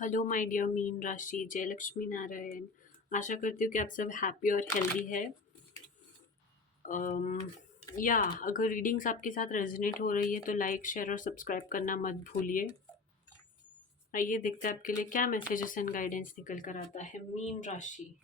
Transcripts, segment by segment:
Hello my dear mean राशि, जय लक्ष्मी नारायण। आशा करती हूँ कि आप सब हैप्पी और हेल्दी है। अम, या अगर रीडिंग्स आपके साथ रेजोनेट हो रही है तो लाइक शेयर और सब्सक्राइब करना मत भूलिए। आइए देखते हैं आपके लिए क्या मैसेजेस एंड गाइडेंस निकल कर आता है मीन राशि।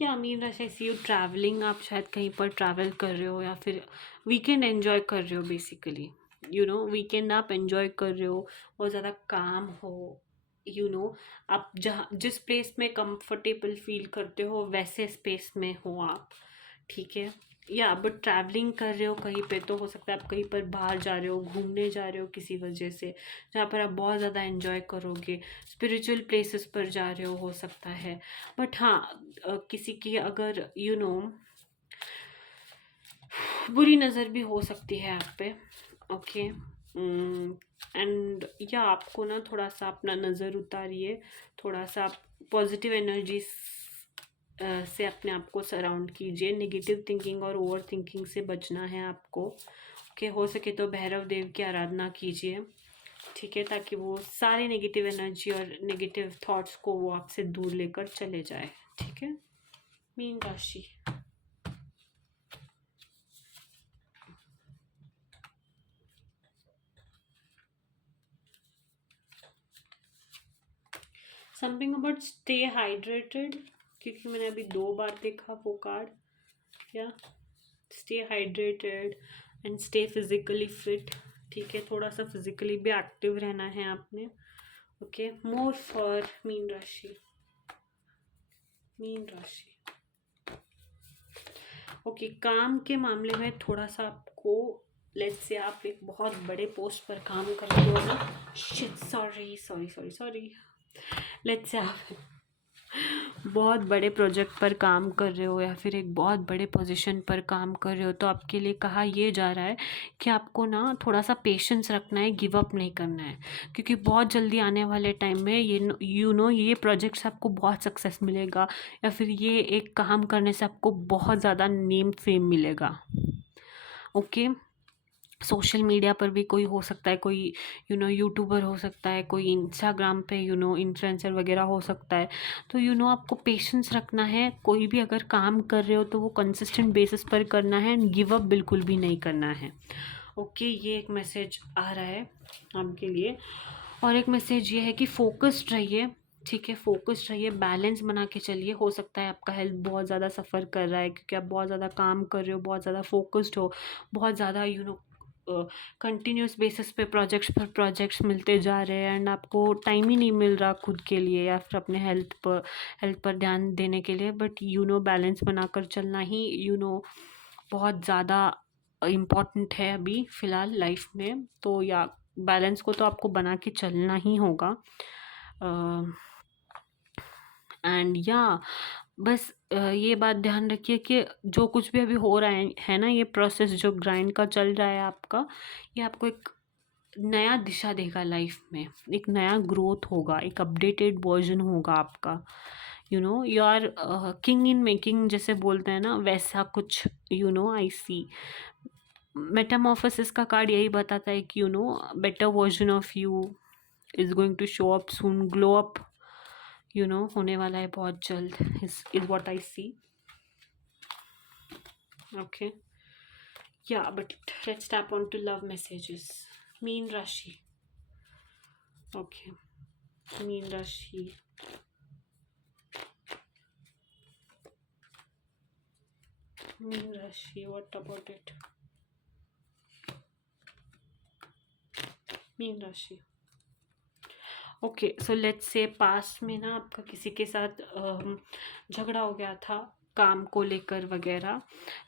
या मीन राशि, सी यू ट्रैवलिंग। आप शायद कहीं पर ट्रैवल कर रहे हो या फिर वीकेंड एंजॉय कर रहे हो। बेसिकली वीकेंड आप एंजॉय कर रहे हो, बहुत ज़्यादा काम हो। आप जहाँ जिस प्लेस में कंफर्टेबल फील करते हो वैसे स्पेस में हो आप। ठीक है। या बट ट्रैवलिंग कर रहे हो कहीं पे, तो हो सकता है आप कहीं पर बाहर जा रहे हो, घूमने जा रहे हो किसी वजह से, जहाँ पर आप बहुत ज़्यादा एंजॉय करोगे। स्पिरिचुअल प्लेसेस पर जा रहे हो सकता है। बट हाँ, किसी की अगर बुरी नज़र भी हो सकती है आप पे। ओके। एंड या आपको ना थोड़ा सा अपना नज़र उतारिए, थोड़ा सा पॉजिटिव एनर्जी से अपने आप को सराउंड कीजिए। नेगेटिव थिंकिंग और ओवर थिंकिंग से बचना है आपको। ओके, हो सके तो भैरव देव की आराधना कीजिए। ठीक है, ताकि वो सारे नेगेटिव एनर्जी और नेगेटिव थॉट्स को वो आपसे दूर लेकर चले जाए। ठीक है। मीन राशि। समथिंग अबाउट स्टे हाइड्रेटेड, क्योंकि मैंने अभी 2 बार देखा वो कार्ड। या stay hydrated and stay physically fit. ठीक है, थोड़ा सा फिजिकली भी एक्टिव रहना है आपने। ओके, मोर फॉर मीन राशि। मीन राशि। ओके, काम के मामले में थोड़ा सा आपको, लेट्स से आप एक बहुत बड़े पोस्ट पर काम करते हो ना। Shit, sorry sorry sorry sorry. Let's say आप बहुत बड़े प्रोजेक्ट पर काम कर रहे हो या फिर एक बहुत बड़े पोजीशन पर काम कर रहे हो, तो आपके लिए कहा ये जा रहा है कि आपको ना थोड़ा सा पेशेंस रखना है, गिव अप नहीं करना है। क्योंकि बहुत जल्दी आने वाले टाइम में ये प्रोजेक्ट्स आपको बहुत सक्सेस मिलेगा, या फिर ये एक काम करने से आपको बहुत ज़्यादा नेम फेम मिलेगा। ओके। सोशल मीडिया पर भी कोई हो सकता है, कोई यूट्यूबर हो सकता है, कोई इंस्टाग्राम पे इन्फ्लुएंसर वगैरह हो सकता है। तो आपको पेशेंस रखना है। कोई भी अगर काम कर रहे हो तो वो कंसिस्टेंट बेसिस पर करना है एंड गिव अप बिल्कुल भी नहीं करना है। ओके, ये एक मैसेज आ रहा है आपके लिए। और एक मैसेज ये है कि फोकस्ड रहिए। ठीक है, फोकस्ड रहिए, बैलेंस बना के चलिए। हो सकता है आपका हेल्थ बहुत ज़्यादा सफ़र कर रहा है क्योंकि आप बहुत ज़्यादा काम कर रहे हो, बहुत ज़्यादा फोकस्ड हो, बहुत ज़्यादा कंटिन्यूस बेसिस पे प्रोजेक्ट्स मिलते जा रहे हैं एंड आपको टाइम ही नहीं मिल रहा खुद के लिए या फिर अपने हेल्थ पर ध्यान देने के लिए। बट बैलेंस बनाकर चलना ही बहुत ज़्यादा इम्पॉर्टेंट है अभी फ़िलहाल लाइफ में। तो या बैलेंस को तो आपको बना के चलना ही होगा। एंड या बस ये बात ध्यान रखिए कि जो कुछ भी अभी हो रहा है ना, ये प्रोसेस जो ग्राइंड का चल रहा है आपका, ये आपको एक नया दिशा देगा लाइफ में। एक नया ग्रोथ होगा, एक अपडेटेड वर्जन होगा आपका। You are king in making जैसे बोलते हैं ना, वैसा कुछ आई सी। मेटामॉर्फोसिस का कार्ड यही बताता है कि better version of you is going to show up soon, glow up होने वाला है बहुत जल्द। Is what I see. Okay. Yeah but let's tap on to love messages. मीन राशि। ओके, मीन राशि। मीन राशि, व्हाट अबाउट इट। मीन राशि। ओके, सो लेट्स से पास में ना आपका किसी के साथ झगड़ा हो गया था काम को लेकर वगैरह।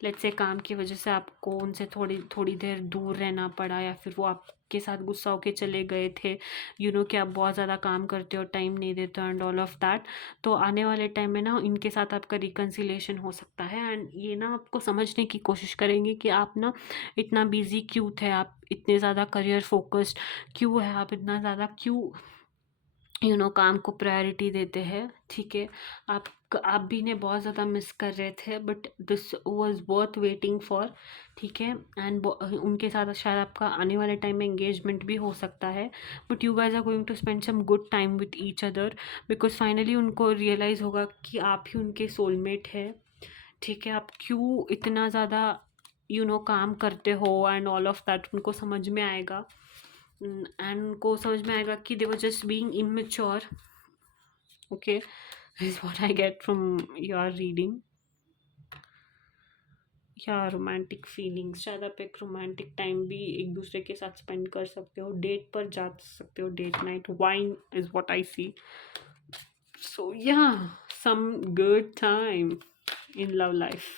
लेट्स से काम की वजह से आपको उनसे थोड़ी थोड़ी देर दूर रहना पड़ा, या फिर वो आपके साथ गुस्सा होके चले गए थे। कि आप बहुत ज़्यादा काम करते हो, टाइम नहीं देते हो एंड ऑल ऑफ दैट। तो आने वाले टाइम में ना इनके साथ आपका रिकन्सिलेशन हो सकता है एंड ये ना आपको समझने की कोशिश करेंगे कि आप ना इतना बिजी क्यों थे, आप इतने ज़्यादा करियर फोकस्ड क्यों है, आप इतना ज़्यादा क्यों काम को प्रायोरिटी देते हैं, ठीक है। आप भी ने बहुत ज़्यादा मिस कर रहे थे, but this was worth waiting for, ठीक है। एंड उनके साथ शायद आपका आने वाले टाइम में एंगेजमेंट भी हो सकता है, but you guys are going to spend some good time with each other, because finally उनको रियलाइज़ होगा कि आप ही उनके सोलमेट है, ठीक है। आप क्यों इतना ज़्यादा काम करते हो एंड ऑल ऑफ दैट उनको समझ में आएगा, एंड उनको समझ में आएगा कि they were just being immature, okay, is what I get from your reading. या रोमांटिक फीलिंग्स, शायद आप एक रोमांटिक टाइम भी एक दूसरे के साथ स्पेंड कर सकते हो, डेट पर जा सकते हो, date night wine is what I see. So yeah some good time in love life.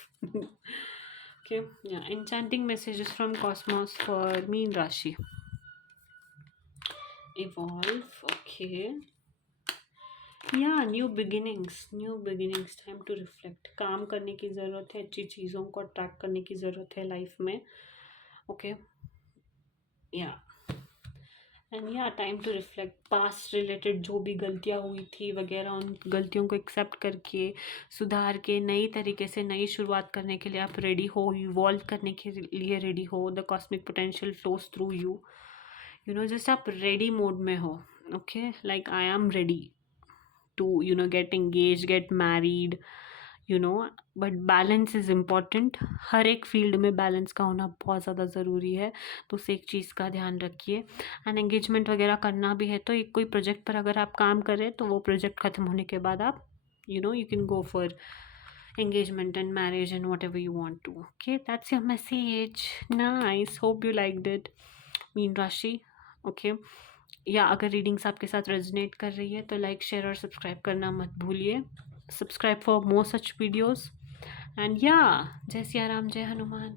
Okay, yeah, enchanting messages from cosmos for Meen Rashi. Evolve, okay. Yeah, new beginnings, time to reflect, काम करने की ज़रूरत है, अच्छी चीज़ों को attract करने की ज़रूरत है लाइफ में, ओके। या एंड या time to reflect, past related जो भी गलतियाँ हुई थी वगैरह, उन गलतियों को एक्सेप्ट करके सुधार के नई तरीके से नई शुरुआत करने के लिए आप रेडी हो, इवॉल्व करने के लिए रेडी हो। The cosmic potential flows through you, just आप रेडी मोड में हो, okay. Like I am ready to get engage, get married, but balance is important. हर एक फील्ड में बैलेंस का होना बहुत ज़्यादा ज़रूरी है, तो उस एक चीज़ का ध्यान रखिए। एंड एंगेजमेंट वगैरह करना भी है तो एक कोई प्रोजेक्ट पर अगर आप काम कर रहे हैं तो वो प्रोजेक्ट ख़त्म होने के बाद आप you can go for engagement and marriage and whatever you want to. Okay, that's your message. Nice, hope you liked it, Meen Rashi. Okay, या अगर रीडिंग्स आपके साथ रेजोनेट कर रही है तो लाइक, शेयर और सब्सक्राइब करना मत भूलिए। Subscribe for more such videos, and या जय सिया राम, जय हनुमान।